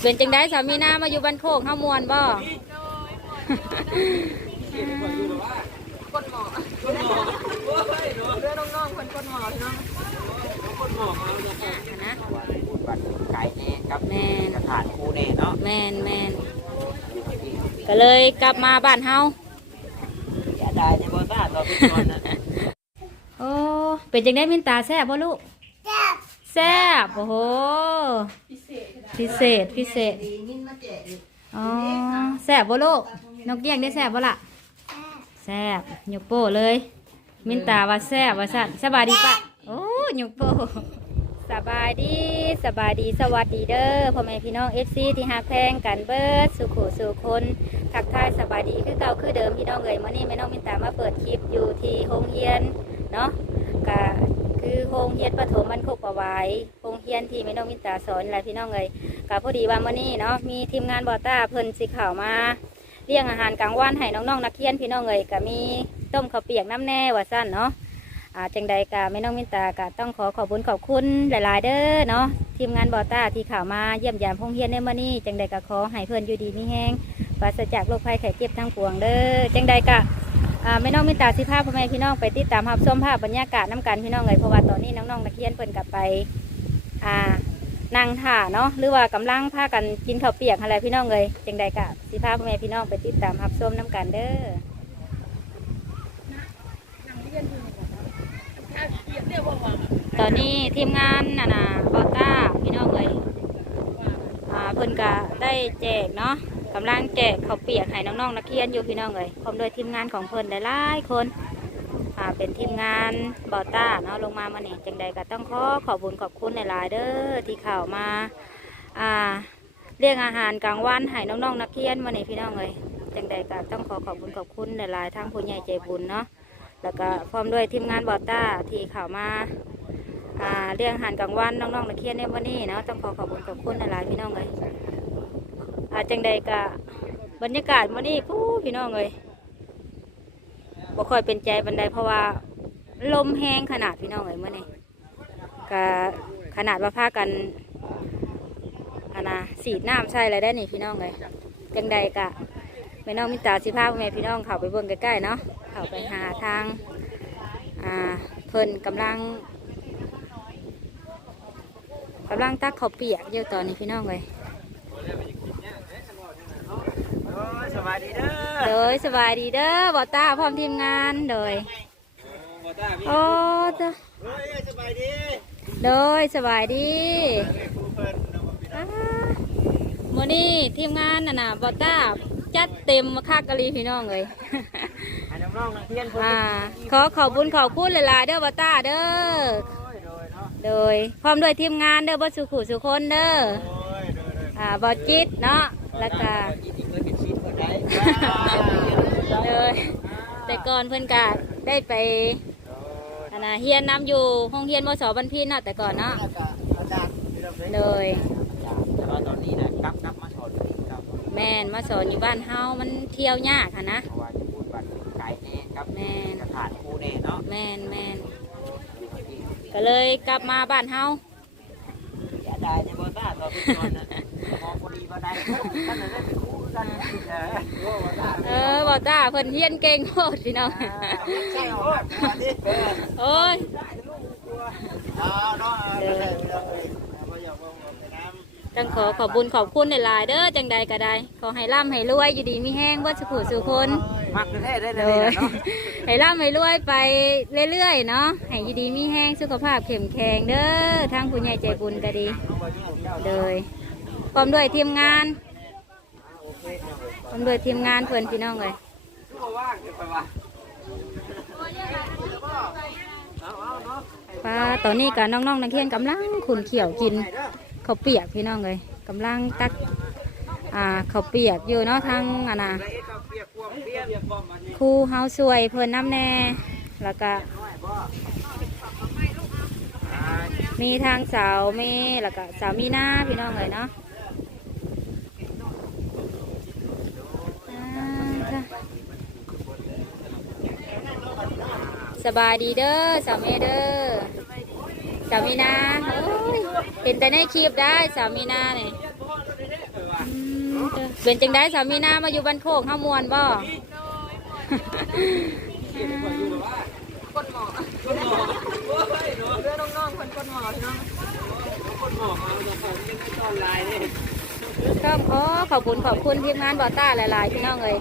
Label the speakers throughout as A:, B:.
A: เป็นจังได้สามีหน้ามาอยู่บ้านโคกเฮามวนบ่
B: คนหมอเรื่องน้องๆคนคนหมอพี่น้อง
A: นะ
C: พูดบัตรไก่แน่ครับ
A: แม่น
C: สถานคูแน่เนาะ
A: แมนแมนก็เลยกลับมาบ้านเฮา
C: อย่าได้ในบอต้าต่อเป็นก่อนนะ
A: โอ้เป็นจังได้มินตาแซ่บบ่ลูกแซ่บโอ้โห พิเศษพิเศษอ๋อแซ่บบ่ลูกนกเกี้ยงได้แซ่บบ่ล่ะแซ่บยกโป้เลย มินตาว่าแซ่บว่าสั่นสบายดีปะโอ้ยกโป้สบายดีสบายดีสวัสดีเด้อพ่อแม่พี่น้องเอฟซีที่หาแพงกันเบิร์ดสุขสุคนทักทายสบายดีคือเก่าคือเดิมพี่น้องเอ๋ยมื่อนี้แม่น้องมินตามาเปิดคลิปอยู่ที่โรงเรียนเนาะ คือโรงเรียนประถมมันคกประวายโรงเรียนที่แม่น้องมิตาสอนแหละพี่น้องเอ๋ยก็พอดีว่ามื่อนี้เนาะมีทีมงานบอต้าเพิ่นสิขาวมาเลี้ยงอาหารกลางวันให้น้องๆนักเรียนพี่น้องเอ๋ยก็มีต้มข้าวเปียกน้ำแน่ว่าสั้นเนาะอ่าจังใดกะแม่น้องมินตาก็ต้องขอขอบคุญขอบคุณหลาย ๆ เด้อเนาะทีมงานบอต้าที่ข่าวมาเยี่ยมยามโรงเรียนในมื่อนี้จังใดก็ขอให้เพิ่อนอยู่ดีมีแห้งปราศจากโรคภัยไข้เจ็บทั้งปวงเด้อจังใดกะ ไม่น้องมิตาสิภาพพ่อแม่พี่น้องไปติดตามรับชมภาพบรรยากาศน้ำกันพี่น้องเลยเพราะว่าตอนนี้น้องๆนักเรียนเพิ่นกลับไปอ่านั่งถ่าเนาะหรือว่ากำลังพากันกินข้าวเปียกอะไรพี่น้องเลยจังใดกะสิภาพพ่อแม่พี่น้องไปติดตามรับชมน้ำกันเด้อตอนนี้ทีมงานน่ะนะบอต้าพี่น้องเลย เพิ่นก็ได้แจกเนาะกำลังแจกข้าวเปียกให้น้องๆนักเรียนอยู่พี่น้องเลยพร้อมโดวยทีมงานของเพิ่นหลายๆคนเป็นทีมงานบอต้าเนาะลงมามาเนี่จังใดก็ต้องขอขอบคุญขอบคุณหลายๆเด้อที่เข้ามาอ่าเรียกอาหารกลางวันให้น้องๆนักเรียนมาเนี่พี่น้องเลยจังใดก็ต้องขอขอบคุญขอบคุณหลายๆทั้งผู้ใหญ่ใจบุญเนาะแล้วก็พร้อมด้วยทีมงานบอต้าที่เข้ามา เรียงอาหารกลางวันน้องๆนักเรียนในวันนี้เนาะต้องขอขอบคุณขอบคุณหลายพี่น้องเลยอาจังใดกะบรรยากาศวันนี้ผู้พี่น้องเลยบ่ค่อยเป็นใจบันไดเพราะว่าลมแห้งขนาดพี่น้องเลยเมื่อนี้กะขนาดว่าพากันอันนะสีดน้ำใช่อะไรได้นี่พี่น้องเลยจังใดกะแม่น้องมิตาสิพาพ่อแม่พี่น้องเข้าไปเบิ่งใกล้ๆเนาะเข้าไปหาทางอ่าเพิ่นกำลัง กำลังตักข้าวเปียกเยอะตอนนี้พี่น้องเลย
C: โอ้ยสวัสดีเด้อ
A: โดยสบายดีเด้อบอต้าพร้อมทีมงานโดย
C: บอต้าพี่
A: โอ้จ้ะ
C: เฮ้ยสบายดี
A: โดยสบายดี
C: ครูเพิ่นเนาะพี่น้อง
A: อ้ามื่อนี้ทีมงานน่ะนะบอต้าจัดเต็มมาคักกะลีพี่น้องเลย
C: ให้น้องๆนักเรียนเพิ่น
A: อ่าขอขอบคุญขอบคุณหลายๆเด้อบอต้าเด้อ
C: โอ้ยโดยเนาะ
A: โดยพร้อมด้วยทีมงานเด้อบอสุขุสุคนเด้อ
C: โอ้ยโดยโดย
A: อ่าบอจิตเนาะแล้วก็
C: จริงๆเคยเป็นชีทคนใด
A: เลยแต่ก่อนเพื่อนกะได้ไปอันนะเฮียนน้ำอยู่ห้องเฮียนมสบันพีนเนาะแต่ก่อนเนาะ
C: อาจารย์ที่เราเคย
A: เลย
C: แต่ว่าตอนนี้นะกลับกลับมาสอนอีกครับ
A: แม่นมาสอนอยู่บ้านเฮามันเที่ยวยากค่ะนะ
C: เพราะว่าจะพูดบัตรไก่แน่ครับ
A: แม่น
C: สถานครูแน่เนาะ
A: แม่นแม่น ก็เลยกลับมาบ้านเฮา
C: อย่าได้ในบอต้าต่อเป็นก่อนนะมองพอดีพอได้ท่านจะได้เป็นครูกันเออโอ้บอต้า
A: เออบอกจ้าเพิ่นเฮียนเก่งโคตรพี่น้อง
C: ใช่โอ้ยนี่เออ
A: โอ้ย
C: เอาเนาะเออเออบ่อยากว่าไปน้ำ
A: ต้องขอขอบบุญขอบคุณหลายๆเด้อจังใดก็ได้ ขอให้ร่ำให้รวยอยู่ดีมีแห้งเบ่สุขุสุคน
C: มักแท้ได้
A: โด
C: เลย
A: ย
C: เนาะ
A: ให้ร่ำให้รวยไปเรื่อยๆเนาะให้อยู่ดีมีแห้งสุขภาพเข้มแข็งเด้อทางผู้ใหญ่ใจบุญก็ดีเลยพร้อมด้วยทีมงานพร้อมด้วยทีมงานเพื่อนพี่น้องเลยป้าตอนนี้กับน้องๆนักเรียนกำลังขุนเขียวกินข้าวเปียกพี่น้องเลยกำลังตักอ่าข้าวเปียกอยู่เนาะทางอะนะ ครูเฮาสวยเพิ่นน้ำแน่แล้วก็มีทางสาวเมแล้วก็สาวมีหน้าพี่น้องเลยเนาะสบายดีเด้อสาวเมเด้อสาวมีนาโอ้ยเห็นแต่ในคลิปได้สามีนาเนี่ยเป็นจังได้สามีนามาอยู่บ้านโคกข้ามวนบ่
B: คนหมอเรือน้องๆคนคนหมอพี่น้อง
A: ต้องขอขอบคุณขอบคุณทีมงานบอต้าหลายๆพี่น้องเลย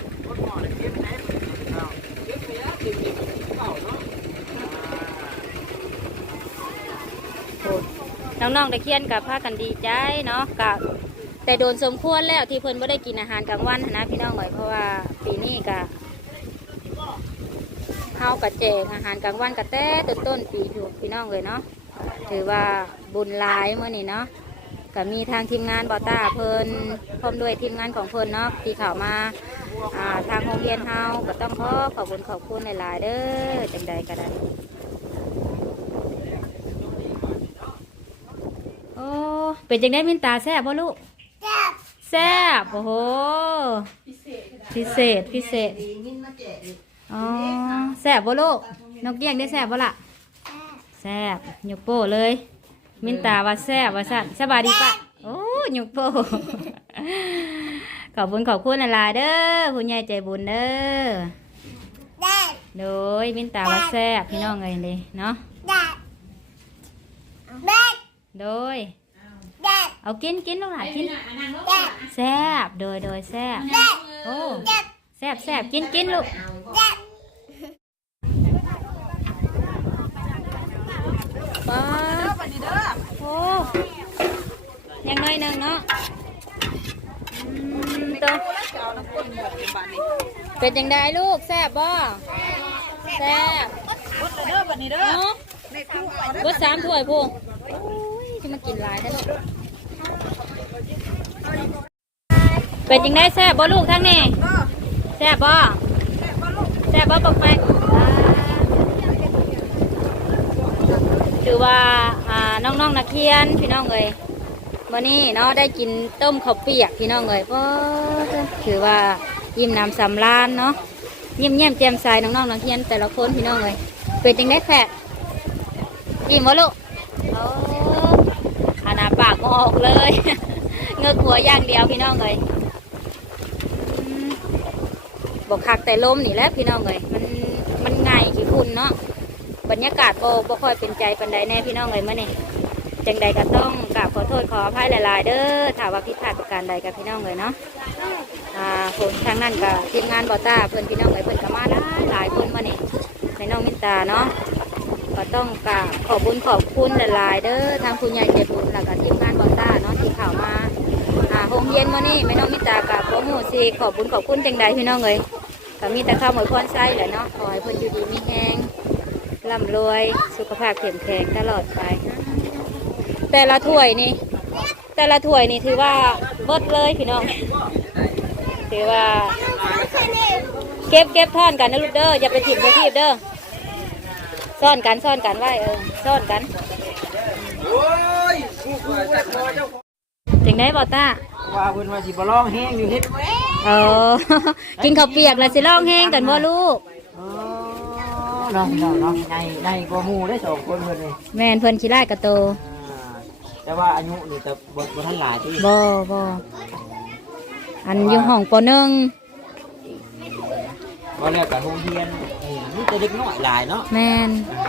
A: โอ้น้องๆได้เคียนกับพากันดีใจเนาะกับแต่โดนสมควรแล้วที่เพิ่นไม่ได้กินอาหารกลางวันนะพี่น้องเลยเพราะว่าปีนี้กะ เฮากะแจกอาหารกลางวันกะแต่ต้นต้นๆปีอยู่พี่น้องเลยเนาะถือว่าบุญหลายเมื่อนี้เนาะก็มีทางทีมงานบอต้าเพิ่นพร้อมด้วยทีมงานของเพิ่นเนาะที่เข้ามาอ่าทางโรงเรียนเฮาก็ต้องขอขอบคุณขอบคุณหลายๆเด้อจังใดก็ได้โอ้เป็นจังได้มินตาแซ่บบ่ลูกแซ่บโอ้โหพิเศษพิเศษ อ๋อแซ่บบ่ลูกนกเกี้ยงได้แซ่บบ่ล่ะแซ่บยกโป้เลย มินตาว่าแซ่บว่าสั่นสบายดีปะโอ้ยกโป้ขอบคุณขอบคุณหลายๆเด้อคุณยายใจบุญเด้อโดยมินตาว่าแซ่บพี่น้องเลยเลยเนาะโดยเอากินกินลูกหลานกินแซ่บโดยโดยแซ่บโอ้แซ่บแซ่บกินกินลูก ป้า
B: วันนี้เด้อ
A: โอ้ยังน้อยหนึ่งเนาะตัว
B: เป็
A: นจังไดลูกแซ่บบ่แซ่บ
B: วดเด้อวันนี้เด้อ
A: เนาะ
B: แม่คู่เอาเด้อ
A: รสามถ้วยพวงโอ้ยที่มากินหลายแท้ลูกเป็นจังไดแซ่บบ่ลูกทั้งนี้แซ่บบ่แซ่บบ่ปกไป ถือว่าน้องๆนักเรียนพี่น้องเอ้ยวันนี้เนาะได้กินต้มข้าวเปียกพี่น้องเอ้ยเพราะถือว่ายิ้มน้ำสำราญเนาะยิ้มแย้มแจ่มใสน้องๆนักเรียนแต่ละคนพี่น้องเอ้ยเป็นจังได้แขกอิ่มวะลูกโอ้อานาปากก็ออกเลย เงือกหัวอย่างเดียวพี่น้องเอ้ยบอกคักแต่ลมนี่แหละพี่น้องเอ้ยมันมันไงขี้คุณเนาะ บรรยากาศโบบ่ค่อยเป็นใจปันใดแน่พี่น้องเลยเมื่อนี่จังใดก็ต้องกราบขอโทษขออภัยหลายๆ เด้อถ้าว่าผิดพลาดประการใดกับพี่น้องเลยเนาะอ่าคนทางนั้นก็ทีมงานบอต้าเพื่อนพี่น้องเลยเพื่อนก็มาหลายหลายคนมื่อนี่ในน้องมินตาเนาะก็ต้องกราบขอบคุญขอบคุณหลายๆ เด้อทางคุณยายเจ็บบุญแล้วก็ทีมงานบอต้าเนาะที่เข้ามาอ่าโฮมเย็นมื่อนี่แม่น้องมินตากับพ่อหมูซีขอบคุญขอบคุณจังใดพี่น้องเลยก็มีแต่ข้าวหมวยพรไส้แหละเนาะขอให้เพื่อนอยู่ดีมีแห้ง ร่ำรวยสุขภาพเข้มแข็งตลอดไป แต่ละถ้วยนี่ แต่ละถ้วยนี่ถือว่าเบิดเลยพี่น้องถือว่า เก็บเก็บท่อนกันนะลูกเด้ออย่าไปถิ่มไปทีบเด้อซ่อนกันซ่อนกันไว้เออซ่อนกัน
C: โอ้ยผู้ป่วยจักรเจ้าของ
A: ถึงได้บอต้า
C: ว่าเพิ่นว่าสิบ่ร้องแห้งอยู่เฮ็ดแหว
A: เออกินข้าวเปียกแล้วสิร้องแห้งกันบ่ลูก
C: อ๋อ เนาะเนาะเนาะในในกว่าหมู่ได้สองคนเพิ่นนี่
A: แม่นเพิ่นขี้ไล่กระโต
C: อ่าแต่ว่าอายุนี่แต่บ่บ่ทันหลายที่
A: บ่บ่อันอยู่ห้องปหนึ่ง
C: ว่าแล้วก็โรงเรียนเออมีแต่เด็กน้อยหลายเนาะ
A: แม่น
C: อ่า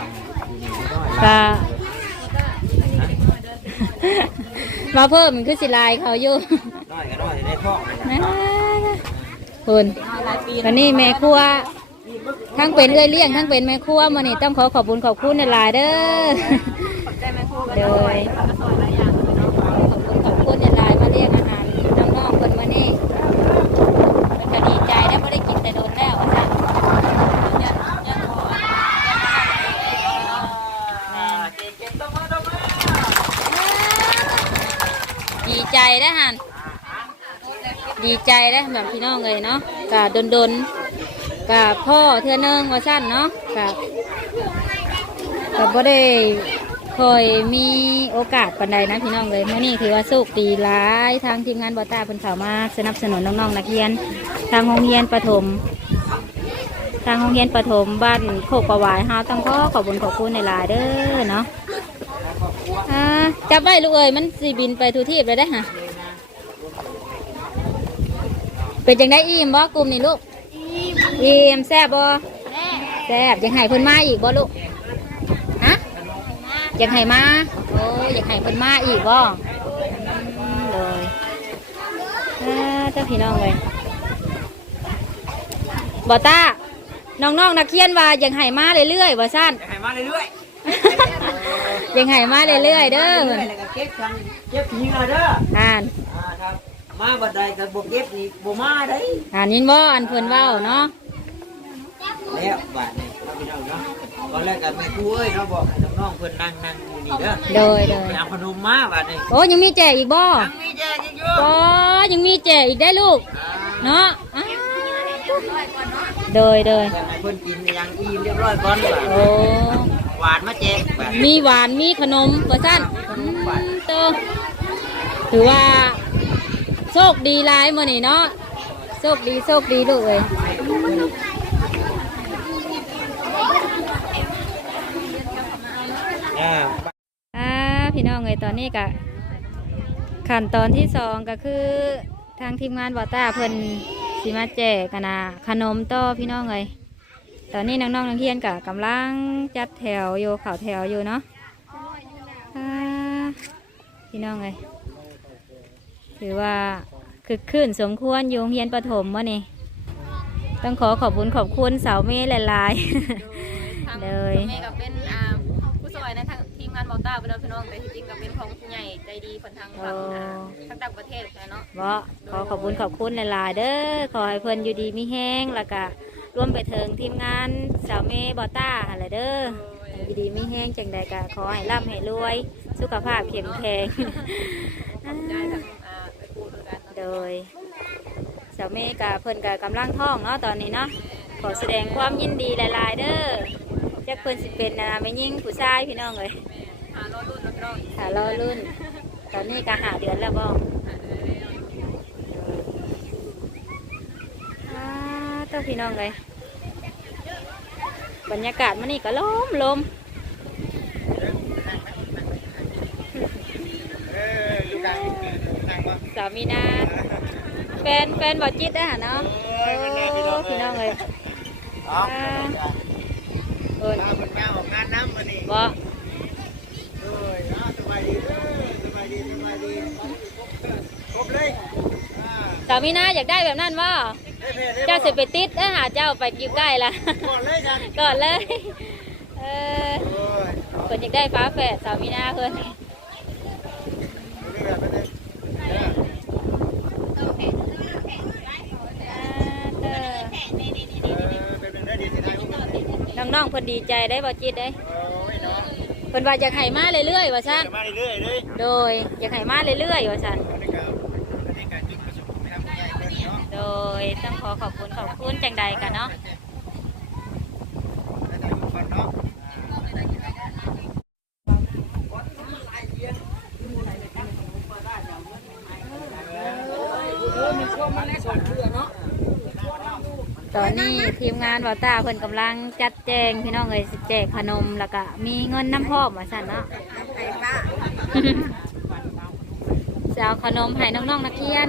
C: อยู่นี่เด็กน้อยหลาย
A: ก็ มาเพิ่มมันคือสิลายเขาอยู่
C: น้อยก็น้อยในท้องนี่
A: นะ
C: นะ
A: คุณวันนี้แม่ครัว ทั้งเป็นเอื้อยเลี้ยงทั้งเป็นแม่ครัวมานี่ต้องขอขอบคุณขอบคุณในหลายเด้อ
B: ได้แม่คู่กัน
A: โดย
B: ซอยหลายอย่างเลย
A: ขอบคุณขอบคุณในหลายมาเรียกอาหารน้องๆคนมานี่มันก็ดีใจได้ไม่ได้กินแต่โดนแล้วว่าซั่น
B: ยันยันขอ
C: อ่าเก่งๆต้องมาต้องมา
A: ดีใจได้หันดีใจได้แบบพี่น้องเลยเนาะกะดนๆ กะพ่อเทือนึงว่าสั้นเนาะกะก็บ่ได้เคยมีโอกาสปันใดนะพี่น้องเลยเมื่อนี้ถือว่าสุขดีหลายทางทีมงานบอต้าเป็นข่าวมากสนับสนุนน้องๆนักเรียน ทางโรงเรียนประถม ทางโรงเรียนประถมบ้านโคกประวายเฮาต้องขอขอบคุณขอบคุณในหลายเด้อเนาะอ่าจับไว้ลูกเอ้ยมันสิบินไปทุที่ไปได้ฮะเป็นจังได้อิ่มบ่กลุ่มนี่ลูก อิ่มแซ่บบ่แซ่บอยากให้เพิ่นมาอีกบ่ลูกฮะอยากให้มาโอ้อยากให้เพิ่นมาอีกบ่อืมเลยอ่าเจ้าพี่น้องเลยบ่ตาน้องๆนักเรียนว่าอยากให้มาเรื่อยๆว่าซั่น
C: ให้มาเรื่อย
A: ยังไงมาเรื่อยๆเด้อ
C: ๆแล้วก็เก็บทางเก็บเหงื่อเด้อ
A: อ่าน
C: อ่าครับมาบัดใดก็บ่เก็บนี่บ่มาได้
A: อ่านยินบ่อันเพิ่นเว้าเนาะ
C: แล้วบาดนี้เราพี่น้องเนาะตอนแรกก็แม่ครูเอ้ยเราบอกให้น้องๆเพิ่นนั่งนั่งอยู่นี่เด้อ
A: โดยโด
C: ไป
A: ย
C: เอาขนมมาบาดนี้
A: โอ้ยังมีแจกอีกบ่
C: ยังมีแจกอีกอยู่
A: ก็ยังมีแจกอีกได้ลูก
C: อ่า
A: เนาะอ้าวโดยโดย
C: แต่ให้เพิ่นกินอย่างอิ่มเรียบร้อยก่อนบาด
A: โอ้
C: หวานมาแจกบาด
A: มีหวานมีขนมว่าซั่นอืมโตถือว่า โชคดีหลายมื้อนี้เนาะโชคดีโชคดีลูกเอ้ย
C: อ่า
A: อ่าพี่น้องเอ้ยตอนนี้ก็ขั้นตอนที่สองก็คือทางทีมงานบอต้าเพิ่นสิมาแจกกันนะขนมต่อพี่น้องเอ้ยตอนนี้น้องๆนักเรียนก็กำลังจัดแถวอยู่เข่าแถวอยู่เนาะอ่าพี่น้องเอ้ยถือว่าคือขึ้นสมควรยงเรียนประถมวะนี่ต้องขอขอบคุณขอบคุณสาวเมย์หลายๆเลย
B: แม่ก็เป็น อ่าผู้สวยในทางทีมงานบอลต้าไปแล้วพี่น้องแต่ที่จริงก็เป็นของผู้ใหญ่ใจดีคนทางฝั่งอ่าทางต่างประเทศนะเนาะ
A: บ่ขอขอบคุณขอบคุณหลายๆเด้อขอให้เพิ่นอยู่ดีมีแห้งแล้วก็ร่วมไปถึงทีมงานสาวเมย์บอต้าอะไรเด้ออยู่ดีมีแห้งจังใดก็ขอให้ร่ำให้รวย สุขภาพเข้มแข็ง
B: ได้ทางอ่าไปพูดด้วยกันเนาะ
A: โดยสาวเมย์กับเพิ่นกับกำลังท้องเนาะตอนนี้เนาะขอแสดงความยินดีหลายๆเด้อจักเพิ่นสิเป็นนะไม่ยิ่งผู้ชายพี่น้องเลย
B: หารอรุ่นแล้วพี่น้อง
A: ถ้ารอรุ่น ตอนนี้ก็หาเดือนแล้วบ่อ่าเต้าพี่น้องเลยบรรยากาศมันนี่ก็ลมลมสามีนาแฟนแฟนบอจิตได้หะเนาะโอ้พี่น้องเลย
C: เอา
A: อ่าเอิ้น
C: ถ้าเป็นแม่ออกงานน้ำมานี่
A: บ่
C: เอ้ยเอา สบายดีเด้อสบายดีสบายดีครบเลยอ่า
A: สามีนาอยากได้แบบนั้นว่า
C: ได้เพจได้
A: เจ้าสิไปติดเด้อหาเจ้าไปอยู่ใกล้ละ
C: ก่อนเลยจัน
A: ก่อนเลยเออ
C: โอ้ย
A: คนอยากได้ฟ้าแฝดสามีนาเพิ่น
C: ดูนี่แบบนี้เด้อ
A: อ่าเด้อ
C: เออเป็นเป็นได้ดีสิได้พวกมัน
A: น้องๆเพิ่นดีใจได้บ่จิตได้
C: โอ้ยเนาะ
A: เพิ่นว่าอยากให้มาเรื่อยๆว่าซั่น
C: เดี๋ยวมาเรื่อยๆเลย
A: โดยอยากให้มาเรื่อยๆว่าซั่น
C: อันนี้ก็อันนี้ก็จุดประสงค์ไม่ทำง่ายเลยเนาะ
A: โดยต้องขอขอบคุณขอบคุณจังใดกันเนาะ
C: ได้แต่ทุกคนเนาะ
A: ตอนนี้ทีมงานวาตาเพิ่นกำลังจัดแจงพี่น้องเอ้ยสิแจกขนมแล้วก็มีเงินน้ำพร้อมว่าซั่นเนาะจะเอาขนมให้น้องๆนักเรียน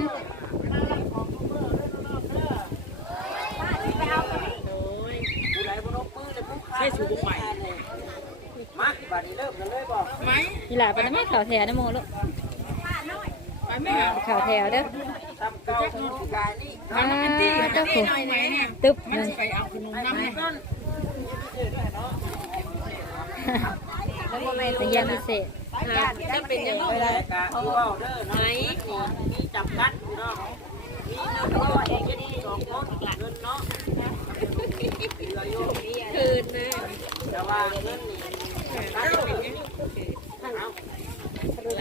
C: ใช่สูบใหม่มาบัดนี้เริ่มกันเลยบอก
A: นี่แหละไปนะแม่ข่าวแถวนะโมลูกข่าวแถวเด้อ
C: ทำเก้าทำกายนี่
A: อ่าเจ้าคุณตึ๊บหนึ่งเป็นยามพิเศษ
B: จะเป็นยังไง
C: ไปได้กะคือเด้อเนาะมีจับกัดเนาะมีเงินร้อยเจ็ดีสองเนเงินเนาะเหลืออยู่
B: คืนนะ
C: แต่ว่าเงินนี่จำกัดเป็นยังเอาโอเค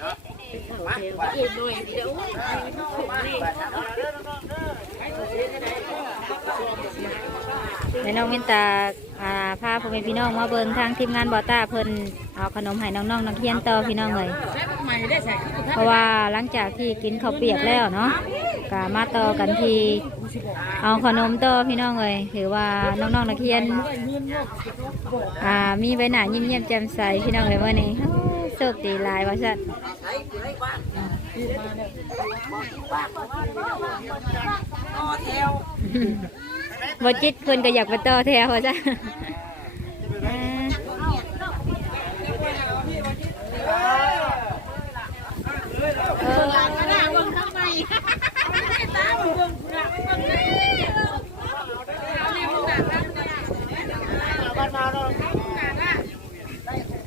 C: เนาะมาบัด
B: อีกหน่อยเดี๋ยว
A: ในน้องมินตาอ่าพาพ่อแม่พี่น้องมาเบิ่งทางทีมงานบอต้าเพิ่นเอาขนมให้น้องๆนักเรียนต่อพี่น้องเลยเพราะว่าหลังจากที่กินข้าวเปียกแล้วเนาะกามาต่อกันทีเอาขนมต่อพี่น้องเลยถือว่าน้องๆนักเรียนมีใบหน้ายิ้มเยี่ยมแจ่มใสพี่น้องเลยวันนี้โอ้ยโชคดีหลายว่าสัน
C: ใบ
A: จิตคนก็อยากไปต่อแถวว่าจ้ะอ่าเออ
C: บ้านมาเนาะ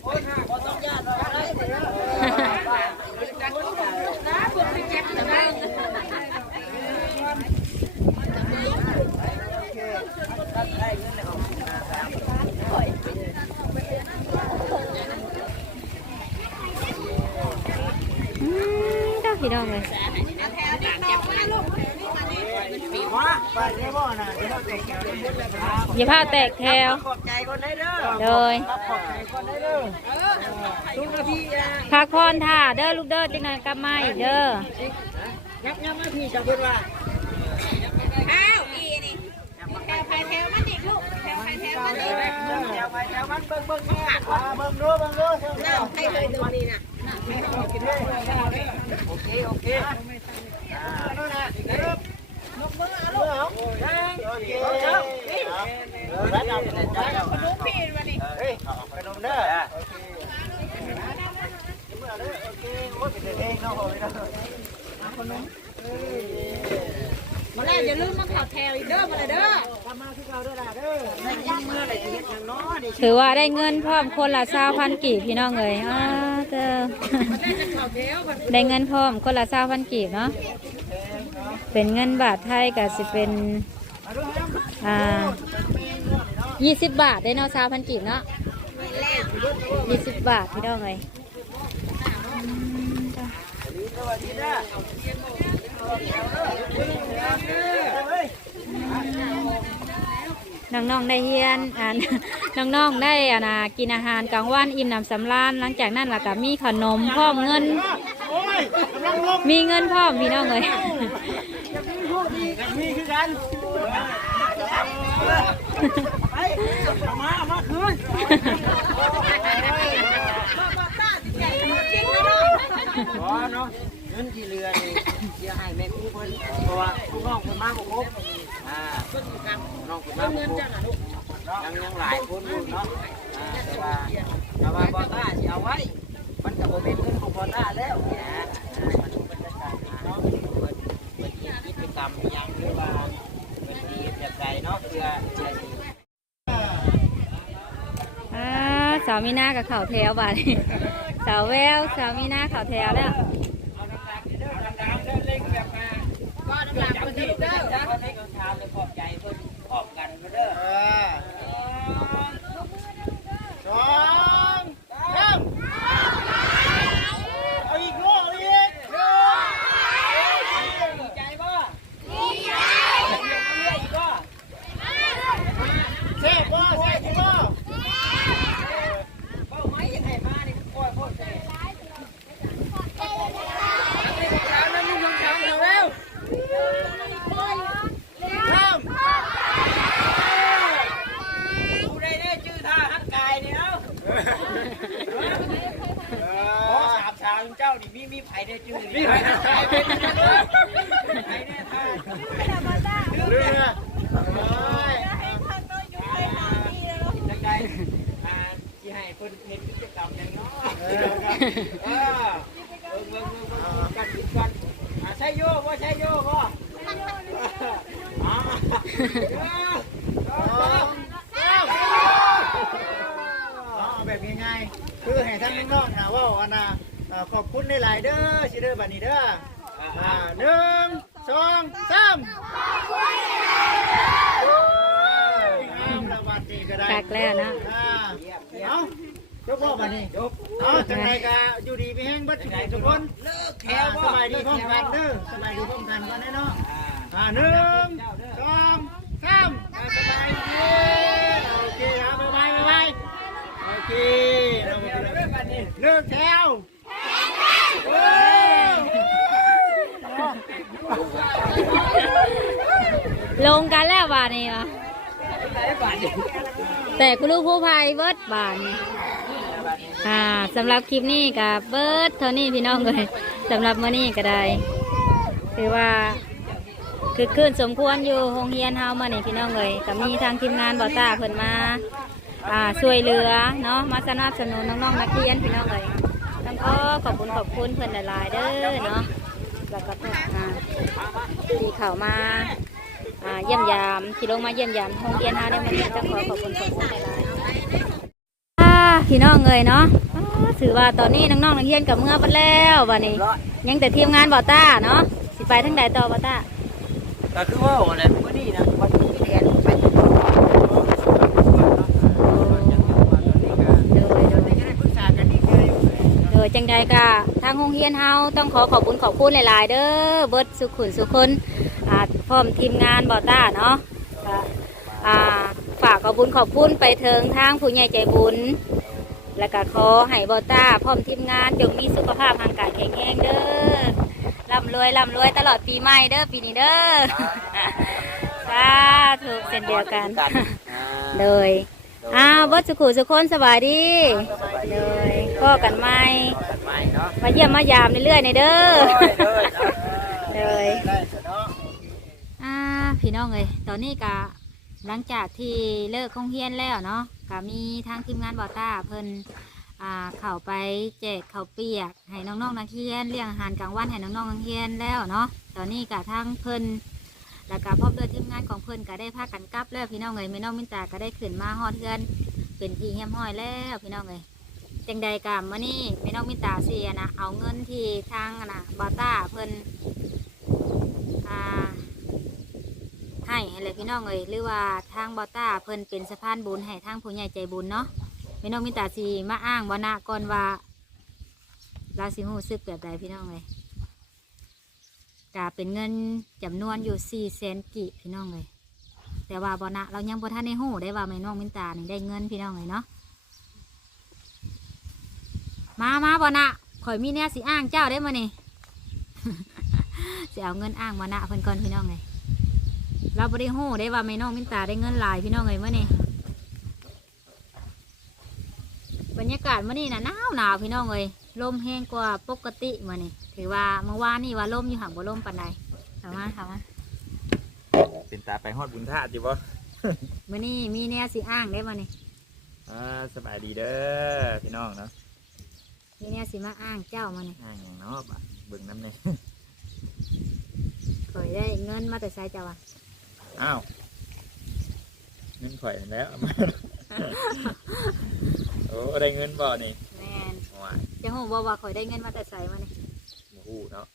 C: โอ้ยขอต้องญาติเราได้
A: อืมเจ้าพี่น้องเลย
C: ปีหัวไปเรียกว่าน่ะเดี๋ยวเราเด็กแถวเรื่อยๆครับ
A: อย่าพาแตกแถว
C: ขอบใจคนได้เด้อ
A: โดย
C: ครับขอบใจคนได้เด้อทุกนาทีนะ
A: พักพรท่าเด้อลูกเด้อจังหน่อยกลับมาอีกเด้อ
C: ยับยับมาพี่จะพูดว่า
B: อ้าวอีนี่แถวไปแถวมันอีกลูกแถวไปแถวมันอีก
C: แถวไปแถวมันเบิ่งเบิ่งแม่เบิ่งดูเบิ่งดูเจ้า
B: ให้เลยดูนี่น่ะ
C: โอเคโอเคอ่านู่นน่ะเดี๋ยวยกมือเอาลูกเอาโอเค มเด้อโอเคเมื่อเด้อโอเคโอ้ยเป็นเองเนาะโอ้ยเนาะ
B: มาแล้วอย่าลืมมาขับแถวอีกเด้อมาเลยเด้อ
C: ทำมาที่เราเด้อละเด้อไม่ยิงเมื่อไร่จะเฮ็ดหยังเนาะนี่
A: ถือว่าได้เงินพร้อมคนละสาวพันกีบพี่น้องเลยอ้าเจ้าได้เงินพร้อมคนละสาวพันกีบเนาะเป็นเงินบาทไทยก็สิเป็นอ่า ยี่สิบบาทได้เนาะสาวพันกีบเนาะยี่สิบบาทพี่น้องเลยน้องๆได้เฮียนอ่าน้องๆได้อ่านะกินอาหารกลางวันอิ่มหนำสำราญหลังจากนั้นล่ะก็มีขนมพร้อมเงิน มีเงินพร้อมพี่น้องเลย
C: มีคือกัน มามาคืนอ๋อเนาะเงินที่เรือนี่เดี๋ยวให้แม่ครูเพิ่นเพราะว่าลูกน้องเพิ่นมาบ่ครบอ่าน้องเพิ่นมาบ่ครบยังยังหลายคนอยู่เนาะอ่าแต่ว่าแต่ว่าบอต้าสิเอาไว้ มันก็บ่เป็นเงินของบอต้าแล้วนะมันเป็นการเนาะเพิ่นเพิ่นกิจกรรมอิหยังหรือว่าเพิ่นดีแบบใดเนาะเพื่อา
A: สาวมีหน้ากับเขาแถวบาดนี้สาวแววสาวมีหน้าเขาแถวแล้ว
C: ก็น้ำหนักมันจะลูกเด้อจ้าเล็กเอาชามเลยขอบใจเพิ่นขอบกันเด้อสองสามเอาอีกลูกเอาอีกดีใจป่ะดีใจอีกป่ะเซ่บป่ะเซ่บป่ะเป้าหมายยังไงมานี่โคตรโคตรใจแล้วนี่ลงช้างเร็ว ข้ามกูได้ได้ชื่อท่าฮักกายเนี่ยเอ้าโอ้สามสาวเจ้านี่มีมีไผ่ได้ชื่อมีไผ่ฮักกายเป็นไผ่แน่ท่าเรือโอ้ยจังใดอ่าที่ให้คนเห็นกิจกรรมอย่างเนาะเออเออเบิ่งเบิ่งเบิ่งกันกันอ่าใช่โยบ่ใช่โยบ่อ่า
D: เอาแบบง่ายๆคือให้ทั้งน้องๆนะว่าอันน่ะเอ่อขอบคุณในหลายๆเด้อสิเด้อบัดนี้เด้ออ่าหนึ่งสองสามงามละบัดนี้ก็ได้
A: ตักแล้วนะ
D: อ่าเอายกพ่อบัดนี้ยกเอาจังไดก็อยู่ดีมีแห้งเบัดทุกคนทุกคน
C: เลิกแถ
D: อ่าว ส
C: บ่
D: บายดีพร้อมกันเด้อสบายดีพร้อมกันกันแน่เนาะอ่าหนึ่งสองสามอ่าสบายดีโอเคครับบ๊ายบายบ๊ายบายโอเคเราไป เลิกแถว
A: ลงกันแล้วบาทนี่วะแต่คุณลูกผู้ภัยเบิร์ดบาทนี่อ่าสำหรับคลิปนี้กับเบิร์ดเท่านี้พี่น้องเลยสำหรับมื้อนี้ก็ได้คือว่าคือคืนสมควรอยู่โรงเรียนเฮามานี่พี่น้องเลยก็มีทางทีมงานบอต้าเพิ่นมา อ่าช่วยเหลือเนาะมาสนับสนุนน้องๆนักเรียนพี่น้องเลยต้องขอขอบคุณขอบคุณเพิ่อนหลายๆเด้อเนาะแล้วก็อ่าที่เข้ามาเยี่ยมยามที่ลงมาเยี่ยมยามโรงเรียนฮาในวันนี้ต้องขอขอบคุณขอบคุณหลายๆพี่น้องเลยเนาะถือว่าตอนนี้น้องๆนักเรียนกับเมื่อวันแล้ววันนี้ ยังแต่ทีมงานบอต้าเนาะสิไปทั้งใดต่อบอต้า
C: ก็คือว่าอะไรมื้อนี้นะวันนี้แดดไป
A: โดยโดยโดย จังใดก็ทางโรงเรียนเฮาต้องขอขอบคุณขอบคุณหลาย ๆ เด้อเบิดสุขุนสุคนอ่าพร้อมทีมงานบอต้าเนาะก็อ่าฝากขอบคุณขอบคุณไปถึงทางผู้ใหญ่ใจบุญ แล้วก็ขอให้บอต้าพร้อมทีมงานจงมีสุขภาพร่างกายแข็งแรงเด้อร่ำรวยร่ำรวยตลอดปีใหม่เด้อปีนี้เด้อสาธุเช่นเดียวกันเลยอ้าวเบดสุขุสุคนสบายดีเลย ก็กันไหม
C: กันใหม่เนาะ
A: มาเยี่ยมมายามเรื่อยๆในเด้อ เลย
D: ได้เนาะ
A: อ่าพี่น้องเลยตอนนี้กะหลังจากที่เลิกโรงเรียนแล้วเนาะก็มีทางทีมงานบอต้าเพิ่นอ่าเข้าไปแจกข้าวเปียกให้น้องๆนักเรียนเลี้ยงอาหารกลางวันให้น้องๆนักเรียนแล้วเนาะตอนนี้กะทางเพิ่นแล้วก็พร้อมด้วยทีมงานของเพิ่นก็ได้พากันกลับแล้วพี่น้องเลยแม่น้องมินตาก็ได้ขึ้นมาฮอดเทือนเป็นที่เฮียมห้อยแล้วพี่น้องเลย จังใดกะมื่อนี้แม่น้องมิตาเสียนะเอาเงินที่ทางนะบอต้าเพิ่นอ่าให้อะไรพี่น้องเอ้ยหรือว่าทางบอต้าเพิ่นเป็นสะพานบุญให้ทางผู้ใหญ่ใจบุญเนาะพี่น้องมิตาสีมาอ้างวานะก่อนว่าเราสิหูซึกแบบใดพี่น้องเลยกาเป็นเงินจำนวนอยู่สี่แสนกีพี่น้องเลยแต่ว่าบอนะเรายังบ่ทันในหูได้ว่าแม่น้องมิตานี่ได้เงินพี่น้องเลยเนาะ มามาบอนะข่อยมีแนวสิอ้างเจ้าได้มานี่ สิเอาเงินอ้างบอนะเพิ่นก่อนพี่น้องเลยเราบริโภคได้ว่าแม่น้องมินตาได้เงินหลายพี่น้องเลยเมื่อนี่บรรยากาศเมื่อนี่นะหนาวหนาวพี่น้องเลยลมแห้งกว่าปกติเมื่อนี่ถือว่าเมื่อวานนี่ว่าลมอยู่ห่างบ่ลมปานใดถามมาถามมา
E: เป็นตาไปฮอดบุญท่าจิบ่
A: เมื่อนี่มีแนวสิอ้างได้มานี่
E: อ่าสบายดีเด้อพี่น้องเนาะ
A: มีแนวสิมาอ้างเจ้ามานี่
E: อ่าอย่างเนาะบะเบิ่งน้ำเนี่ย
A: ข่อยได้เงินมาแต่ใช้เจ้าอะ
E: อ้าวเงินข่อยนั่นแหล้วโอ้ได้เงินบ่นี่
A: แมน
E: ว้าย
A: จะหูบอกว่าข่อยได้เงินมาแต่ใส่มานี่
E: โอ้โหเนาะ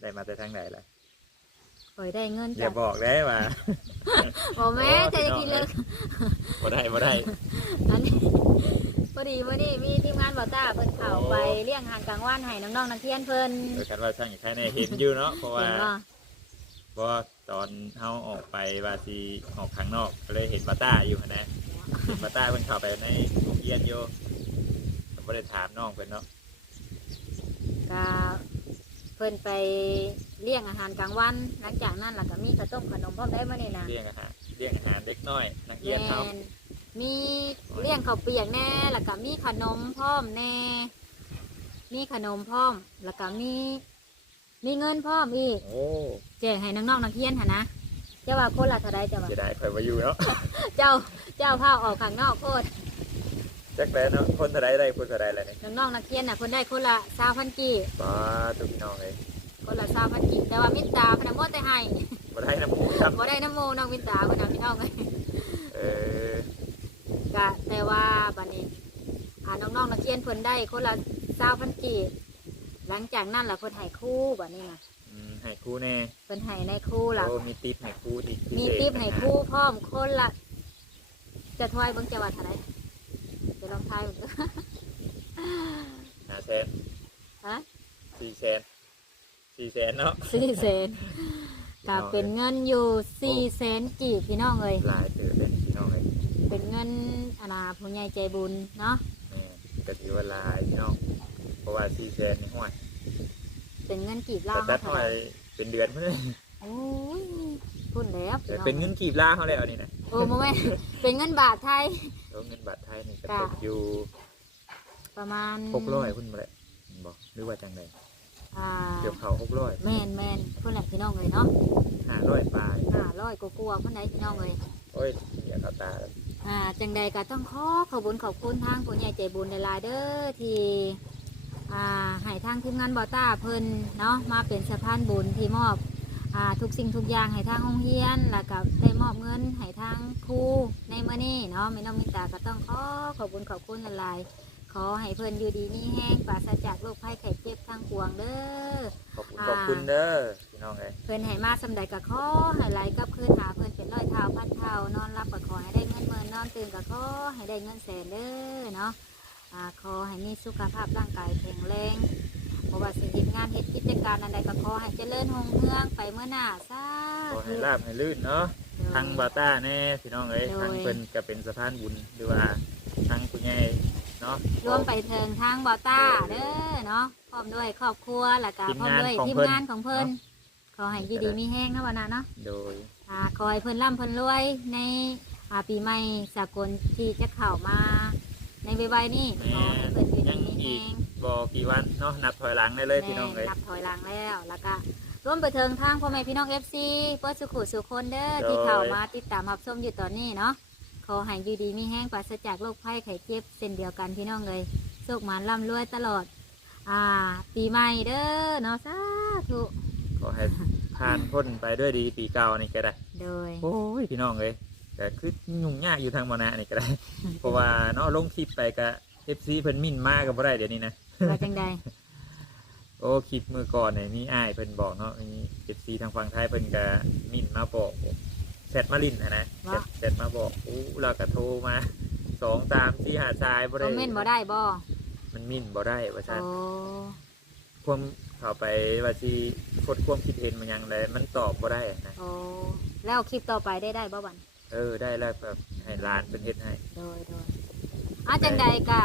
E: ได้มาแต่ทางไหนล่ะ
A: ข่อยได้เงิน
E: อ
A: จา
E: ย่ากบอกได้ว่า
A: บอกแม่จะจะกินเลิก
E: บ่ได้บ่ได้
A: อันนี้ พอดีวันนี้มีทีมงานบอต้าเพิ่นเข้าไปเลี้ยงอาหารกลางวันให้น้องๆนักเรียนเพิ่น
E: โดยกันว่าช่างใครในเห็นอยู่เนาะเพราะว่า
A: เห็นบ่
E: เพราะว่าตอนเฮาออกไปว่าสิออกข้างนอกก็เลยเห็นบาต้าอยู่หั้นนะเห็นบาต้าเพิ่นเข้าไปในโรงเรียนอยู่ก็บ่ได้ถามน้องเพิ่นเนาะ
A: ก็เพิ่นไปเลี้ยงอาหารกลางวัน หลังจากนั้นแล้วก็มีข้าวต้มขนมพร้อมได้มานี่นะ
E: เลี้ยงอาหารเลี้ยงอาหารเด็กน้อยนักเรี
A: แม
E: ยนเขา
A: น มีเลี้ยงข้าวเปียกแน่แล้วก็มีขนมพร้อมแน่ มีขนมพร้อม แล้วก็มี มีเงินพร้อมอีก
E: โอ้
A: แจกให้น้องๆนักเรียนหั่นนะเจ้าว่าคนละเท่าใดเจ้าว่า
E: จะได้คอยมาอยู่เนาะ
A: เจ้าเจ้าพาออกข้างนอกโคตร
E: จักแล้วเนาะคนเท่าไรได้คนเท่าไรอะไรเนี่ย
A: น้องๆนักเรียนน่ะคนได้คนละสาวพันกีบ
E: ป้าตุกพี่น้องเลย
A: คนละสาวพันกีบแต่ว่ามิตราพนักงานแต่ให้
E: มาได้น้ำหมูครับ
A: บ่ได้น้ำโมน้องมิตราคนนั้นพี่น้องไง
E: เออ
A: ก็แต่ว่าบัดนี้อ่าน้องๆนักเรียนเพิ่นได้คนละสาวพันกีบหลังจากนั้นล่ะเพิ่นให้ครู่บัดนี้นะ
E: อืมให้ครูแน่
A: เพิ่นให้ในครู่ล่ะ
E: โอ้มีติ๊บให้ครูที่พิ
A: มี
E: เศษ
A: ติ๊บให้ครู่พร้อมคนละ จะทวยเบิ่งจะว่าเท่าไหร่จะลองทายเบิ่ง
E: หาแสน
A: ฮะ
E: สี่แสนสี่แสนเนาะ
A: สี่แสนก็เป็นเงินอยู่สี่แสนกีบพี่น้องเอ้ย
E: หลายเติบเลยพี่น้องเลย
A: เป็นเงิน อาณาผู้ใหญ่ใจบุญเนาะ
E: แม่ก็ถือว่าหลายพี่น้องเพราะว่าสี่แสนนี่ห้วย
A: เป็นเงินกีบ
E: แต่
A: ล่าว
E: ตัด
A: เท่า
E: ห้ว
A: ไหร่
E: ยเป็นเดือนเพื่อน
A: โอ้ยพุ่นแล้ว
E: แต่เป็นเงินกีบล่าเขาแล้วนี่นะ
A: โอ้โมแม่นเป็นเงินบาทไทย
E: แล้วเงินบาทไทยนี่ก็
A: ค่ะ
E: ตกอยู่
A: ประมาณ
E: หกร้อยคุณบ่แหละบอกหรือว่าจังได
A: อ่า
E: เดี๋ยวเขาหกร้อย
A: แม่นแม่นพุ่นแหละพี่น้องเลยเนาะ
E: ห้าร้อยปลาย
A: ห้าร้อยกลัวาๆพุ่นไหนพี่น้องเลย
E: โอ้ยอย่าเข้าตาแล้ว
A: อ่าจังใดก็ต้องขอขอบคุญขอบคุณทางผู้ใหญ่ใจบุญในลายๆเด้อที่อ่าให้ทางทีมงานบอต้าเพิ่นเนาะมาเป็นสะพานบุญที่มอบอ่าทุกสิ่งทุกอย่างให้ทางโรงเรียนแล้วก็ได้มอบเงินให้ทางครูในมื้อนี้เนาะแม่น้องมิตาก็ต้องขอขอบคุญขอบคุณหลายๆขอให้เพิ่นอยู่ดีมีแห้งปราศจากโรคภัยไข้เจ็บทางปวงเด้อ
E: ขอบคุณ
A: อ่า
E: ขอบคุณเด้อพี่น้องเลย
A: เพิ่นให้มาสำใดก็ขอให้ไหลกลับคืนหาเพิ่นเป็น ร้อยเท้าพันเท้านอนรับก็ขอให้ได้เงินหมื่นนอนตื่นก็ขอให้ได้เงินแสนเด้อเนาะอ่าขอให้มีสุขภาพร่างกายแข็งแรงเพราะว่าสิเฮ็ดงานเฮ็ดกิจการอันใดก็ขอให้เจริญรุ่งเรืองไปเมื่อหน้าสา
E: ขอ
A: ธุ
E: ให้ลาบให้ลื่นเนาะทางบาต้าแน่พี่น้องเอ้ย
A: โดย
E: ทางเพิ่นก็เป็นสะพานบุญหรือว่าทางคุณยายเนาะ
A: รวมไปถึงทางบอต้าเด้อเนาะพร้อมด้วยครอบครัวแล้วก็พร้อมด้วยทีมงานของเพิ่นขอให้อยู่ดีมีแห้งนะวันนั้นเนาะ
E: โดย
A: อ่าคอยเพิ่นร่ำเพิ่นรวยในอ่าปีใหม่สากลที่จะเข้ามาในใบๆนี่ขอให้เพิ่นอยู่
E: ยั
A: ดี
E: ง
A: มี
E: อี
A: แฮ
E: ก
A: ง
E: บ่กี่วันเนาะนับถอยหลังได้เลยพี่น้องเลย
A: แม่นับถอยหลังแล้ว แล้วก็ร่วมไปเทิงทางพ่อแม่พี่น้อง FC เพื่อสุขุสุขคนเด้อที่เข้ามาติดตามรับชมอยู่ตอนนี้เนาะขอให้อยู่ดีมีแห้งปราศจากโรคภัยไข้เจ็บเช่นเดียวกันพี่น้องเลยโชคหมานร่ำรวยตลอด อ่า ปีใหม่เด้อเนาะสาธุ
E: ขอให้ ผ่านพ้นไปด้วยดีปีเก่านี่ก็ได้
A: โดย
E: โอ้ยพี่น้องเลยก็คือยุ่งยากอยู่ทางมอนะนี่ก็ได้ เพราะว่าเนาะลงคลิปไปก็เอฟซีเพิ่นมิ่นมากกับบ่ได้เดี๋ยวนี้นะ
A: ว่าจังใด
E: โอ้คลิปมือก่อนเนี่ยมีอ้ายเพิ่นบอกเนาะมีเอฟซีทางฝั่งไทยเพิ่นก็มิ่นมาบอกแชทมาลินนะนะแชทแชทมาบอกอู้เราก็โทรมาสองสามสี่หาชายบ่
A: ค
E: ได้
A: อมเมนต์บ่ได้บ่
E: มันมิ่นบ่ได้ว่าซั่น
A: โอ้
E: ความ เข้าไปว่าสิกดความคิดเห็นมันหยังไดมันตอบบ่ได้นะ
A: โอ้แล้วคลิปต่อไปได้ได้บ่บัน
E: เออได้แล้วแบบให้ร้านเป็นเฮ็ดให้
A: โดยโดยอาจังใดกะ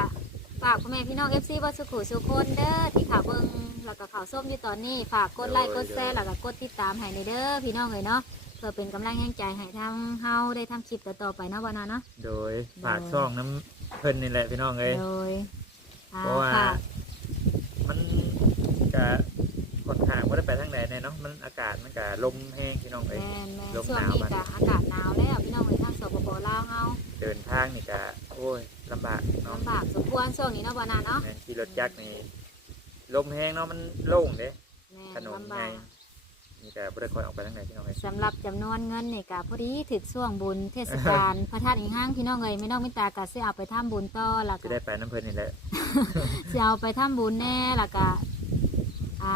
A: ฝากพ่อแม่พี่น้องเอฟซีวัดสุขุสุคนเด้อที่ข่าวเบิ่งแล้วก็ข่าวส้มอยู่ตอนนี้ฝากกดไลค์กดแชร์แล้วก็กดติดตามให้ในเด้อพี่น้องเลยเนาะเพื่อเป็นกำลังแห่งใจให้ทางเฮาได้ทำคลิปต่อๆไปเนาะวันนั้นเนาะ
E: โดยฝากช่องน้ำเพิ่นนี่แหละพี่น้องเอ้ย
A: โดยอ่า
E: เพราะว่า
A: ฝาก
E: มัน ก็ค่อนข้างว่าได้ไปทางไหนเนี่ยเนาะมันอากาศมันก็ลมแห้งพี่น้องเอ้ย
A: แม่นแม่น
E: ลม
A: ช่วง
E: หนาว
A: นี้
E: บัด
A: กะอากาศหนาวแล้วพี่น้องเลยทางสปปลาวเฮา
E: เดินทางนี่ก็โอ้ยลำบากเนาะ
A: ลำบากสมควรช่วงนี้เนาะวันนั้นเนาะ
E: แม่นขี่รถจักรนี่ลมแห้งเนาะมันโล่งเด้
A: แม่
E: ถนน
A: ลำ
E: ไง
A: บาก
E: นี่ก็บ่ได้ค่อยออกไปทางไหนพี่น้องเอ้ย
A: สำหรับจำนวนเงินนี่กะพอดีถึกช่วงบุญเทศกาล พระธาตุอีห้างพี่น้องเอ้ยไม่น้องมิตากะสิเอาไปทำบุญต่อแล้ว
E: จะ
A: ก็
E: ได้ไปน้ำเพิ่นนี่แหละ
A: สิเอาไปทำบุญแน่แล้วก็อ่า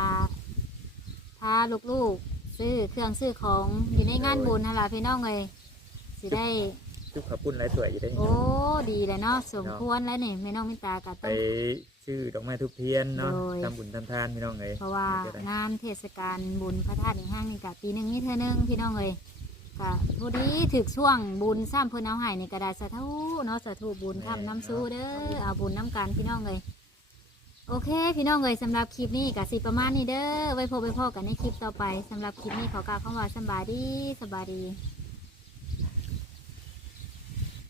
A: พาลูกๆซื้อเครื่องซื้อของอยู่ในงานบุญนั่นล่ะพี่น้องเอ้ยสิได้
E: จุกขับปุ้นไรสวยอยู่ได้
A: โอ้ ดีเลยเนาะสมควรแล้วนี่แม่น้องมิตากะ
E: ไป
A: ต้อง
E: ซื้อดอกไม้ทุกเทียนเนาะ
A: โดย
E: ทำบุญทำทานพี่น้องเอ้ย
A: เพราะว่า
E: จะได้
A: งานเทศกาลบุญพระธาตุอีห้างนี่กะปีหนึ่งนี่เท่อนึงพี่น้องเอ้ยกะพอดีถึกช่วงบุญซ้ำเพิ่นเอาให้นี่กระดาษสาธุเนาะสาธุบุญทำน้ำสู้เด้อเอาบุญน้ำกันพี่น้องเอ้ย โอเค พี่น้องเอ้ยสำหรับคลิปนี้กะสิประมาณนี้เด้อไว้พบไว้พอกันในคลิปต่อไปสำหรับคลิปนี้ขอกล่าวคำว่าสบายดีสบายดี